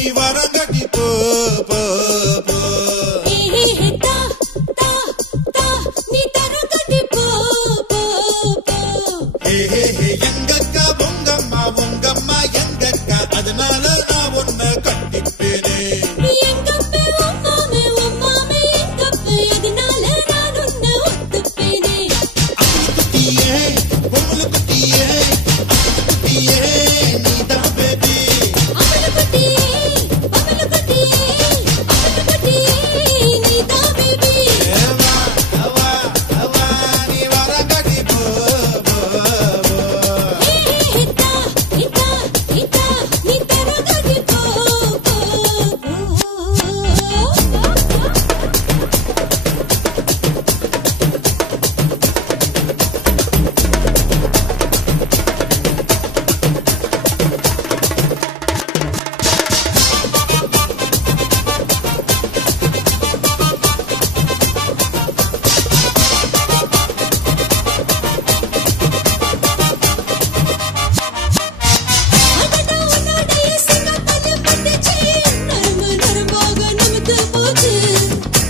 நீ வரங்கடி போ போ போ தா தா தா நீ தரங்கடி போ போ போ எங்கக்கா உங்கம்மா எங்கக்கா அதனால நான் உன்னை கட்டிப்பேனே எங்கப்பே உம்மாமே எங்கப்பே அதனால நான் உன்னை ஒத்துப்பேனே குட்டியே பொம்பளை குட்டியே நீதான் பேபி நீதான் பேபி நீ வரங்கடி போ போ நீ தரங்கடி போ போ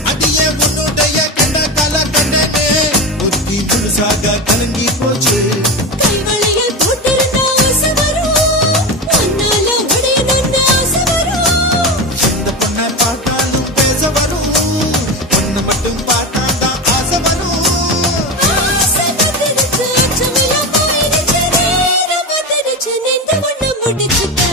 அடியே உன்னுடைய கண்ட கல கண்ணனே புத்தி முழுசாக கலங்கி போச்சு கைவளையில் போட்டிருந்த ஆசை வரும் உன்னால உடையணும்னு ஆசை வரும் எந்த பொண்ணை பார்த்தாலும் பேச வரும் பொண்ணை மட்டும் பார்த்தாதான் ஆசை வரும் ஆசை வந்துருச்சு அச்சமெல்லாம் போயிடுச்சு நேரம் வந்துருச்சு நின்று ஒண்ணு முடிச்சுட்ட